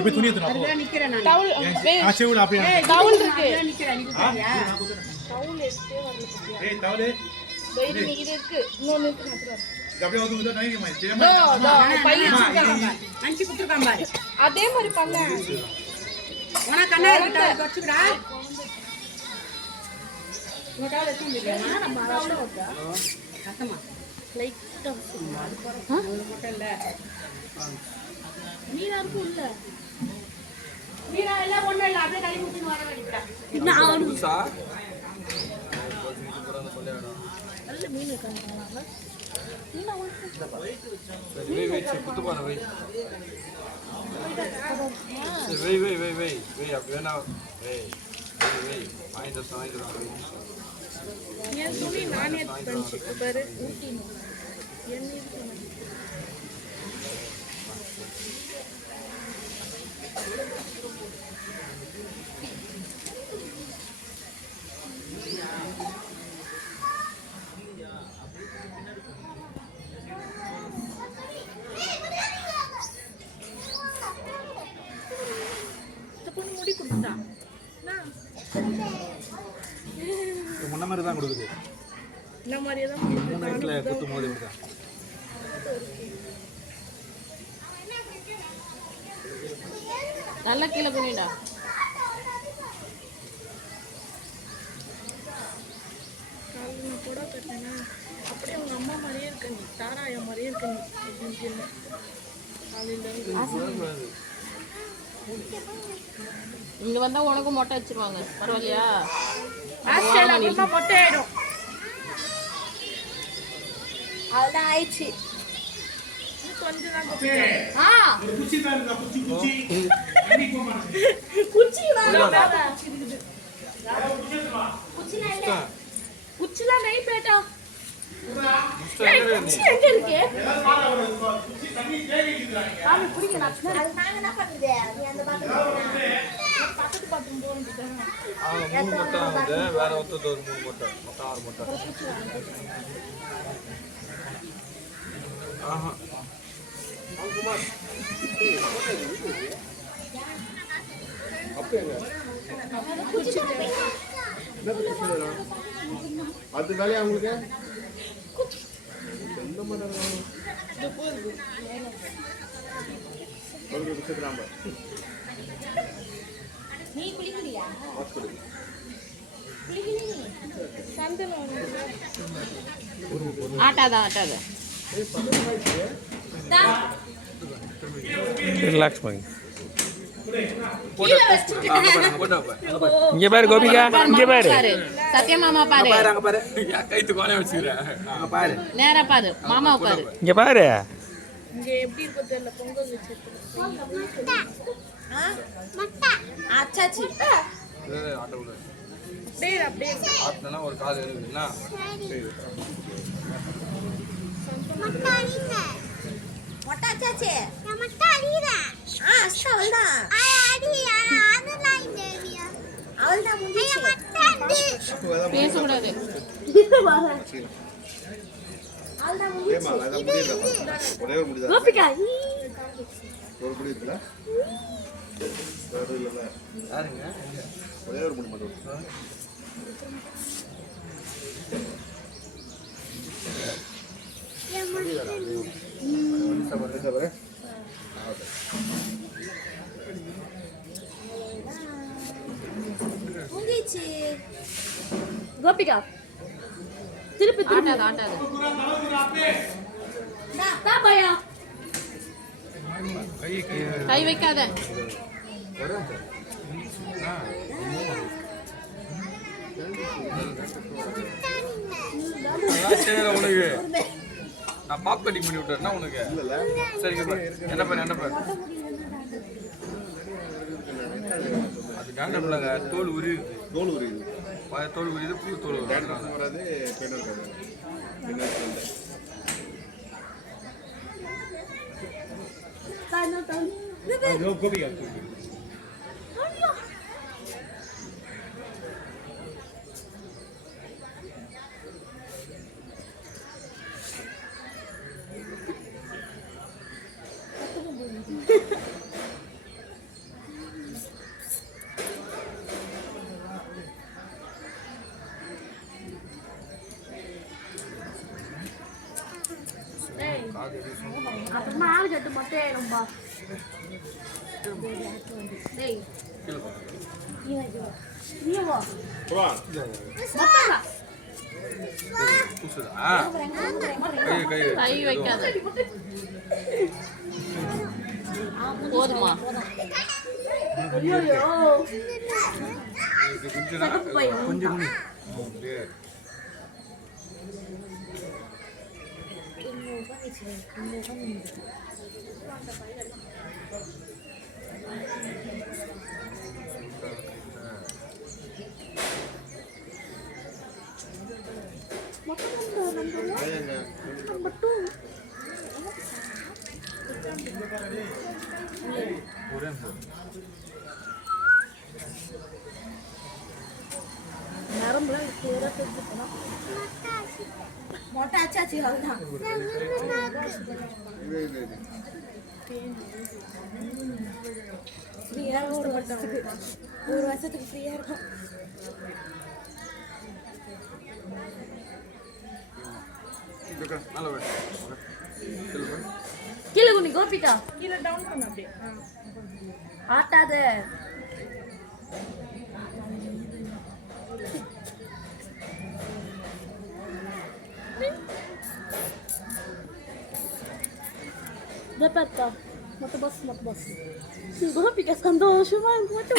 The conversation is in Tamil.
இப்ப துணி எடுத்து அதுல நிக்கிறேன் நான். டவுல் ஆச்சேவுல அப்படியே டவுல் இருக்கு. அதுல நிக்கிறேன். நீ பாத்தியா? டவுல் எடுத்து வரல பத்தியா. ஏய் டவுல் வெயிட் நீ இது இருக்கு. இன்னொன்னு இருக்கு மாத்திரம். அப்படியே வந்து நைங்க மாதிரி தெரியுமா பையன் வச்சிருக்காங்க. அஞ்சி குத்துறான் பாரு. அதே மாதிரி பண்ண. உன கண்ணா இருக்கடா வச்சுடா. உனக்கால எடுத்துங்க. நம்ம அரசு ஓட்டா. கட்டமா. லைட்டா அது போற. ஒரு மொட்டல்ல. மீனா இருக்கு உள்ள. மீனா எல்லாம் ஒண்ணு இல்ல. அப்படியே கை முட்டின்னு வர வேண்டியதா. இன்ன ஆளுசா. நல்ல மீன் இருக்காங்க. Meena Wait, kutu mana wait. Wait, அப்படி வேணா wait. வாங்கிட்டு ஏன் துணி நானே தச்சு பாரு ஊட்டினோம். என்ன இருக்கு? முடி கொடுத்தா முன்ன மாதிரி தான் கொடுக்குது இந்த மாதிரியே தான் நைட்ல குத்தும் போது இப்படி தான் நல்லா கீழே குனிடா காலையில் கூட பார்த்தேன்னா அப்படியே அவங்க அம்மா மாதிரியே இருக்க நீ தாராயா மாதிரியே இருக்க நீ காலையில் இங்க வந்தா உனக்கு மொட்டை வச்சிருவாங்க பரவாயில்லையா அப்புறமா மொட்டை ஆயிடும் அதுதான் ஆயிடுச்சு கொஞ்சம் தான் குச்சிலாம் நை பேட்டா குச்சி எங்க இருக்கு பக்கத்து பாத்ரூம் போறோம் வேற ஒருத்தர் ஒரு 3 மொட்டை மொத்தம் 6 மொட்டை ஆஹா குமார் அது வேலையா உங்களுக்கு நீ குளிக்கலையா? ஆட்டாத ரிலாக்ஸ் பண்ணி இங்க பாரு கோபிகா இங்க பாரு சத்யமாமா பாரு அங்க பாரு கைத்து கோணே வச்சிரேன் அங்க பாரு நேரா பாரு மாமா பாரு இங்க பாரு இங்க எப்படி இருக்கு தெரியல பொங்கல் வச்சிருக்கு மட்டா அச்சாச்சி ஆட்டோல அப்படியே ஆட்டனா ஒரு கால் இருக்குன்னா மட்டா நீங்க மட்டா அச்சாச்சி நான் மட்டா அடிறா அஸ்தா வல்டா அடி அதெல்லாம் இல்லையா அவள்தான் முடிச்சு மட்டா அடி பேச கூடாது அவள்தான் முடிச்சு ஒரே ஒரு முடிதா கோபிகா ஒரு முடி இருக்குல்ல யாருங்க ஒரே ஒரு முடி மட்டும் முடிச்சு கோபிகா திருப்பி ஆட்டாத தா பையா கை வைக்காத உனக்கு நான் பாப் கட்டிங் பண்ணி விட்டேன்னா உனக்கு சரிங்க என்ன பண்ண அது காண்டம்லங்க தோல் உரியுது தோல் உரியுது தோல் உரியுது புது தோல் வராது பெண்ணு கோபிகா அப்புறமா ஆள் கட்டு மட்டும் ஏறும்பா டேய் கீழே போ. நீ வா வா மொத்தமா கூசுதா? கை கை வைக்காத போதுமா ஐயோ கொஞ்சம் சகப்பு பையன் கொஞ்சம் ஒரே நிமிஷம். நரம்புல கேர தெரிஞ்சு போனா மொட்டை ஆச்சாச்சி அதுதான் ஃப்ரீயா ஒரு வருஷத்துக்கு ஃப்ரீயா இருக்கும் நல்ல வேலை. கீழே போ. கீழே குனி கோபிகா கீழே டவுன் பண்ண அப்படியே ஆட்டாத Dapat mata bas. Gopikas kan doon, shumay, mata.